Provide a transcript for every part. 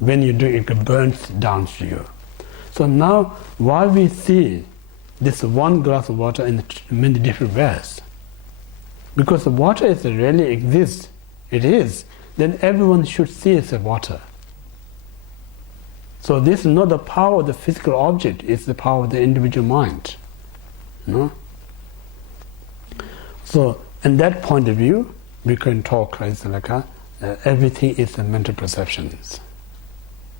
when you drink, it burns down to you. So now, why we see this one glass of water in many different ways? Because the water is really exists, it is, then everyone should see it as water. So this is not the power of the physical object, it's the power of the individual mind. No? So, in that point of view, we can talk as like everything is a mental perceptions.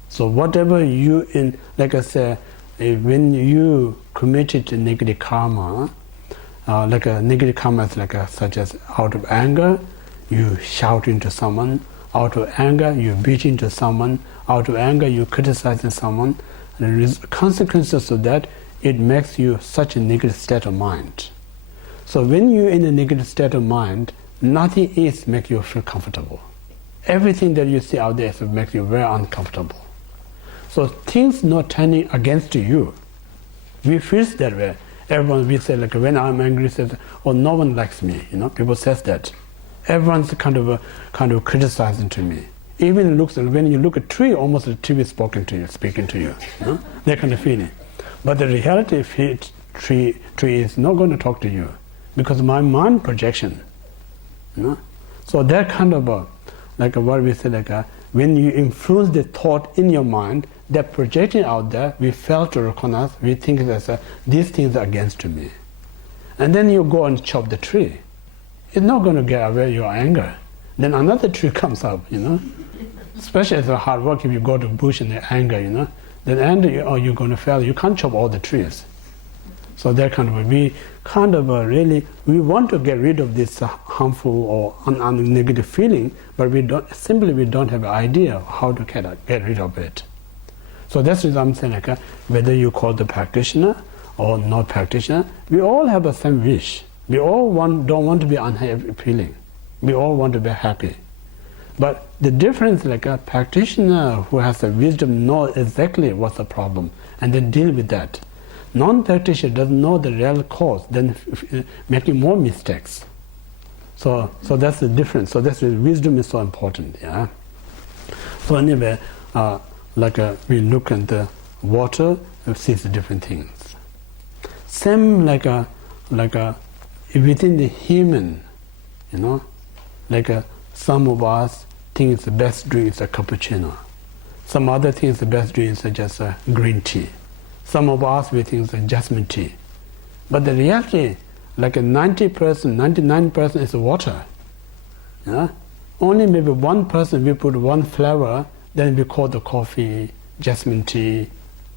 So whatever you like I said, when you committed negative karma, like a negative karma is like such as out of anger, you shout into someone, out of anger, you beat into someone, out of anger, you criticize someone, and the consequences of that, it makes you such a negative state of mind. So when you're in a negative state of mind, nothing else makes you feel comfortable. Everything that you see out there makes you very uncomfortable. So things not turning against you. We feel that way. Everyone, we say like when I'm angry, says, "Oh, no one likes me." You know, people says that. Everyone's kind of criticizing to me. Even looks when you look at a tree, almost the tree is speaking to you. You know? That kind of feeling. But the reality, tree is not going to talk to you because my mind projection. You know? So that kind of like what we say like when you influence the thought in your mind, that projecting out there, we fail to recognize, we think that these things are against me. And then you go and chop the tree. It's not going to get away your anger. Then another tree comes up, you know. Especially as a hard work, if you go to bush and the anger, you know, then anger, you're going to fail. You can't chop all the trees. So that kind of we kind of really we want to get rid of this harmful or negative feeling, but we don't have an idea of how to get rid of it. So that's what I'm saying. Like whether you call the practitioner or not practitioner, we all have the same wish. We all don't want to be unhappy feeling. We all want to be happy. But the difference, like a practitioner who has the wisdom knows exactly what's the problem and then deal with that. Non-practitioner doesn't know the real cause, then making more mistakes. So that's the difference. So that's the wisdom is so important. Yeah. So anyway, we look at the water, we see the different things. Same like within the human, you know, some of us think it's the best drink is a cappuccino. Some other things the best drink is just a green tea. Some of us we think it's jasmine tea. But the reality, like 90%, 99% is water. Yeah? Only maybe 1% we put one flavor, then we call the coffee, jasmine tea.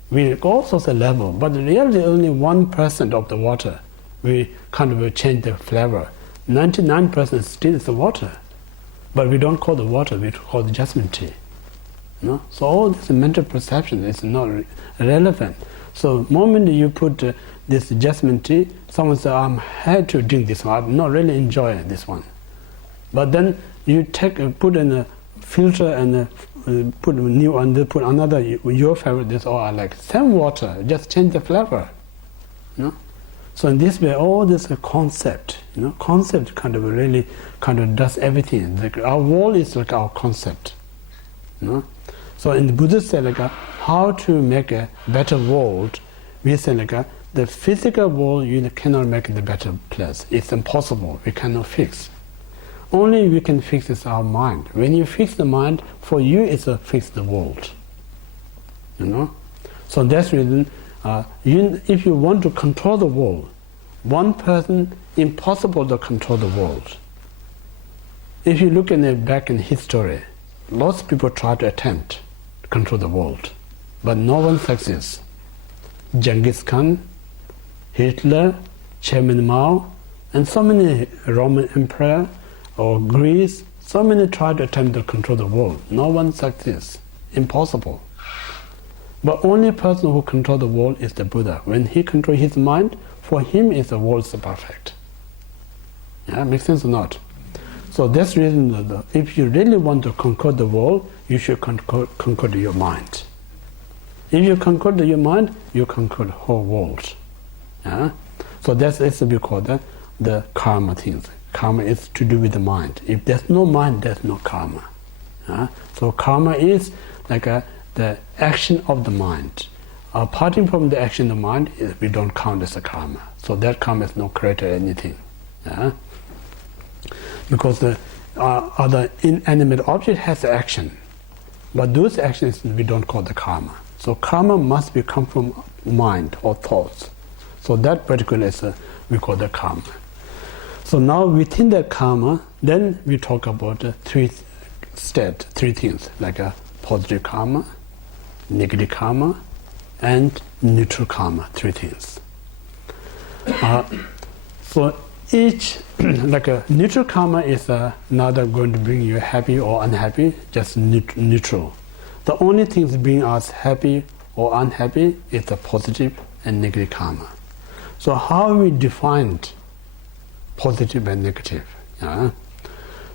We all sorts of level, but the reality only 1% of the water. We kind of change the flavor. 99% still is the water. But we don't call the water, we call the jasmine tea. No? So all this mental perception is not relevant. So the moment you put this jasmine tea, someone says, I had to drink this one, I'm not really enjoying this one. But then you put in a filter and put a new one, put another, your favorite, this all I like. Same water, just change the flavor. You know? So in this way, all this concept, you know, concept kind of really kind of does everything. Like our world is like our concept. You know? So in the Buddha said like how to make a better world, we say like the physical world you cannot make it a better place. It's impossible. We cannot fix. Only we can fix is our mind. When you fix the mind, for you it's a fix the world. You know? So that's the reason if you want to control the world, one person, impossible to control the world. If you look back in history, lots of people try to attempt to control the world, but no one succeeds. Genghis Khan, Hitler, Chairman Mao, and so many Roman Emperor or Greece, so many try to attempt to control the world. No one succeeds. Impossible. But only person who controls the world is the Buddha. When he controls his mind, for him is the world is perfect. Yeah, makes sense or not? So that's the reason that if you really want to conquer the world, you should conquer your mind. If you conquer your mind, you conquer the whole world. Yeah? So that's what we call that the karma things. Karma is to do with the mind. If there's no mind, there's no karma. Yeah? So karma is the action of the mind. Apart from the action of the mind, we don't count as a karma. So that karma is not created anything. Yeah? Because the other inanimate object has action, but those actions we don't call the karma. So karma must come from mind or thoughts. So that particular is we call the karma. So now within the karma, then we talk about three things, like a positive karma, negative karma, and neutral karma, three things. So each, like a neutral karma is neither going to bring you happy or unhappy, just neutral. The only things bring us happy or unhappy is the positive and negative karma. So how we defined positive and negative? Yeah?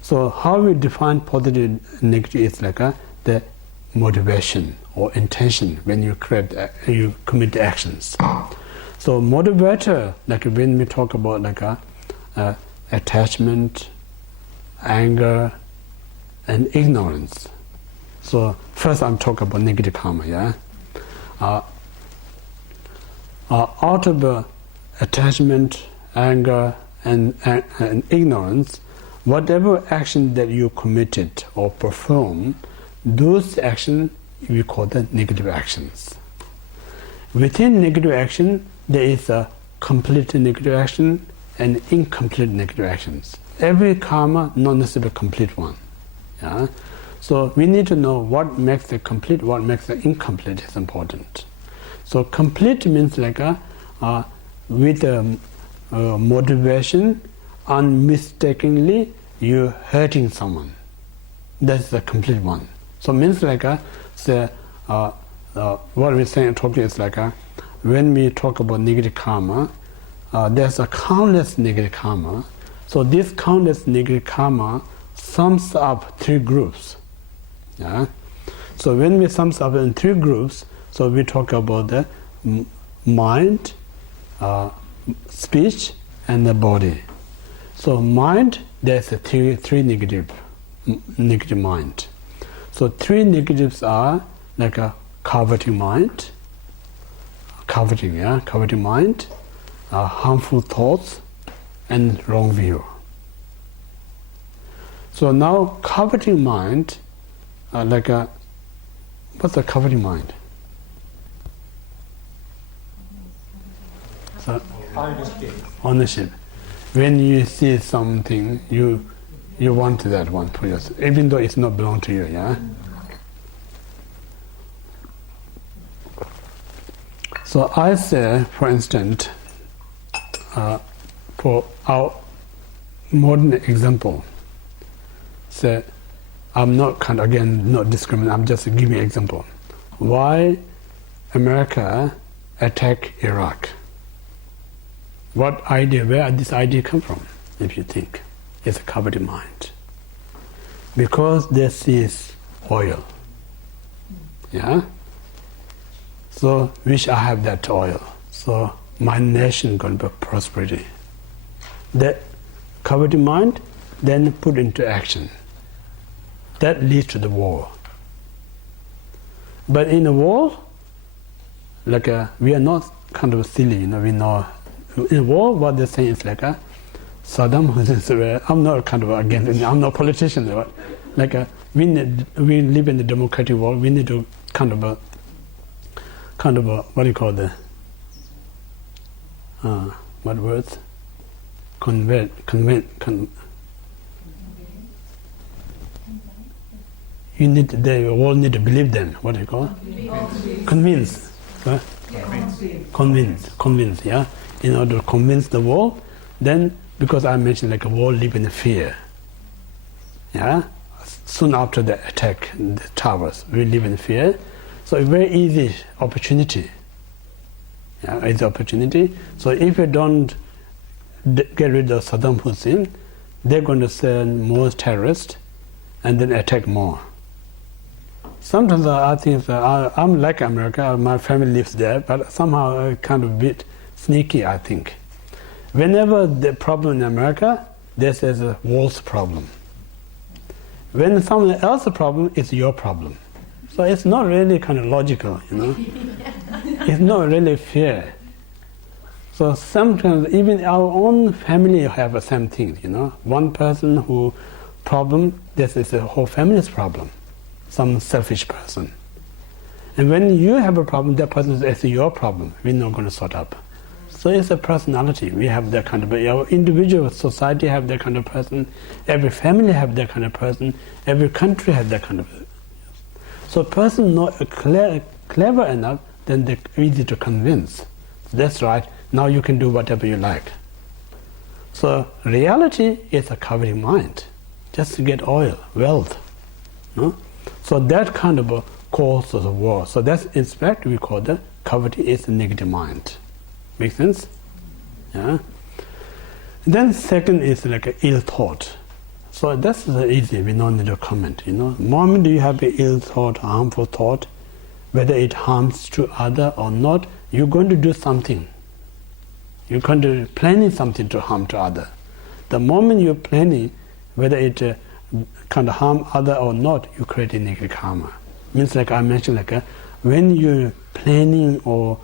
So how we define positive and negative is like the motivation or intention when you commit actions. So motivator, like when we talk about like attachment, anger, and ignorance. So first I'm talking about negative karma. Yeah, out of attachment, anger, and ignorance, whatever action that you committed or perform, those actions we call the negative actions. Within negative action, there is a complete negative action and incomplete negative actions. Every karma not necessarily a complete one. Yeah? So we need to know what makes it complete, what makes it incomplete is important. So complete means like with motivation, unmistakably you hurting someone. That's the complete one. So means like what we're saying talking is like when we talk about negative karma, there's a countless negative karma. So this countless negative karma sums up three groups. Yeah? So when we sums up in three groups, so we talk about the mind, speech, and the body. So mind, there's a three negative mind. So three negatives are like a coveting mind, harmful thoughts, and wrong view. So now coveting mind, what's a coveting mind? So, ownership. When you see something, you want that one for yourself, even though it's not belong to you. Yeah. So I say, for instance, for our modern example, say, I'm not not discriminating. I'm just giving an example. Why America attack Iraq? What idea? Where did this idea come from? If you think, it's a coveted mind. Because this is oil. Yeah. So wish I have that oil. So my nation going to be prosperity. That coveted mind, then put into action. That leads to the war. But in a war, like we are not kind of silly, we know. In war, what they're saying is like Saddam Hussein. I'm not kind of against it. I'm not a politician, but like we live in the democratic world. We need to kind of what do you call the what words? They all need to believe them. What do you call it? Convince. Convince. Yeah. In order to convince the world, then because I mentioned like a world live in fear. Yeah. Soon after the attack, the towers, we live in fear. So a very easy opportunity. Yeah, it's opportunity. So if you don't get rid of Saddam Hussein, they're going to send more terrorists and then attack more. Sometimes I think I'm like America, my family lives there, but somehow kind of a bit sneaky, I think. Whenever the problem in America, this is a world's problem. When someone else's problem, it's your problem. So it's not really kind of logical, It's not really fair. So sometimes even our own family have the same thing, One person who problem, this is the whole family's problem. Some selfish person. And when you have a problem, that person is your problem. We're not going to sort up. So it's a personality. We have that kind of, our individual society have that kind of person. Every family have that kind of person. Every country has that kind of person. So a person not clever enough, then they're easy to convince. That's right. Now you can do whatever you like. So reality is a covering mind, just to get oil, wealth. So that kind of causes a war. So that's in fact we call the coveting is a negative mind. Make sense? Yeah. Then second is like an ill thought. So that's easy. We don't need to comment. The moment you have an ill thought, harmful thought, whether it harms to other or not, you're going to do something. You're going to planning something to harm to other. The moment you're planning, whether it kind of harm other or not, you create a negative karma. Means like I mentioned, when you're planning or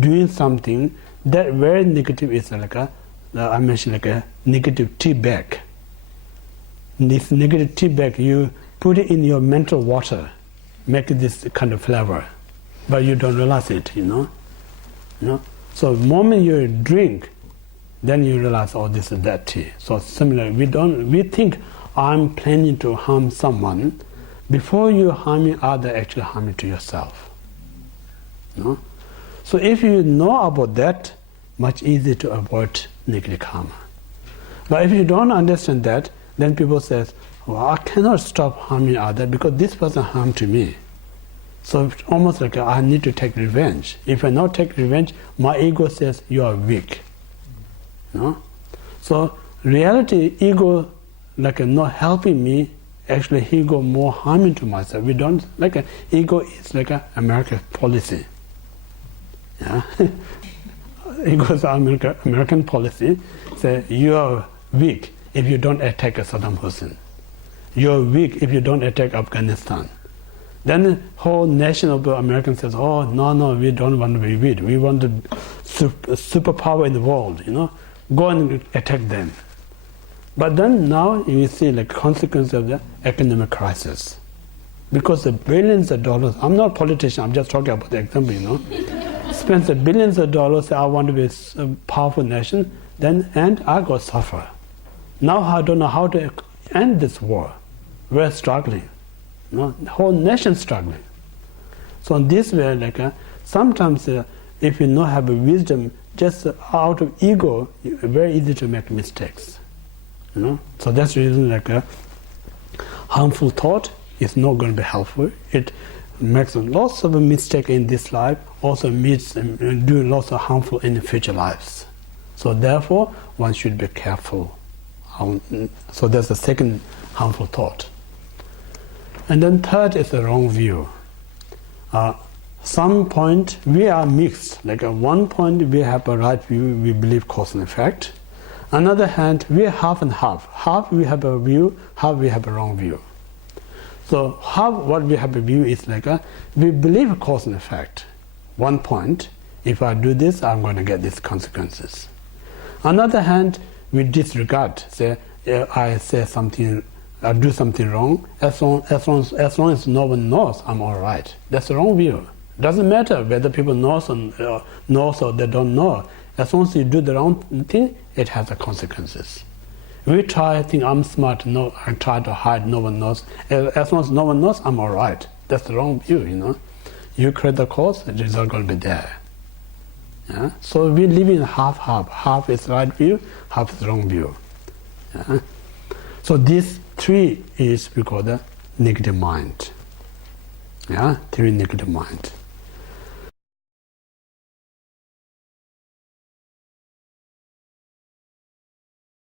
doing something, that very negative is I mentioned like a negative tea bag. This negative tea bag, you put it in your mental water, make this kind of flavor, but you don't realize it, So the moment you drink, then you realize, oh, this is that tea. So similar, we think I'm planning to harm someone. Before you harming other, actually harming to yourself. So if you know about that, much easier to avoid negative karma. But if you don't understand that, then people say, well, I cannot stop harming others because this person harmed to me. So it's almost like I need to take revenge. If I not take revenge, my ego says you are weak. So reality, ego not helping me, actually ego more harming to myself. We don't ego is like an American policy. Yeah. Ego is American policy. Say you are weak if you don't attack Saddam Hussein. You are weak if you don't attack Afghanistan. Then the whole nation of Americans says, oh, no, we don't want to be weak. We want the superpower in the world, Go and attack them. But then now you see the consequence of the economic crisis. Because the billions of dollars, I'm not a politician, I'm just talking about the example, spends the billions of dollars, say I want to be a powerful nation, and I got suffer. Now I don't know how to end this war. We're struggling. The whole nation struggling. So in this way, sometimes if you not have a wisdom, just out of ego, it's very easy to make mistakes. So that's the reason harmful thought is not going to be helpful. It makes lots of mistakes in this life, also do lots of harmful in the future lives. So therefore, one should be careful. So that's the second harmful thought. And then third is the wrong view. Some point we are mixed. At one point we have a right view, we believe cause and effect. Another hand, we are half and half. Half we have a view, half we have a wrong view. So half what we have a view is we believe cause and effect. One point, if I do this, I'm going to get these consequences. Another hand, we disregard. Say, I say something, I do something wrong. As long as no one knows, I'm all right. That's the wrong view. Doesn't matter whether people knows or they don't know. As long as you do the wrong thing, it has the consequences. We try to think I'm smart, no, I try to hide, no one knows. As long as no one knows, I'm all right. That's the wrong view, You create the cause, the result going to be there. Yeah? So we live in half-half. Half is right view, half is wrong view. Yeah? So these three is we call the negative mind. Yeah, three negative mind.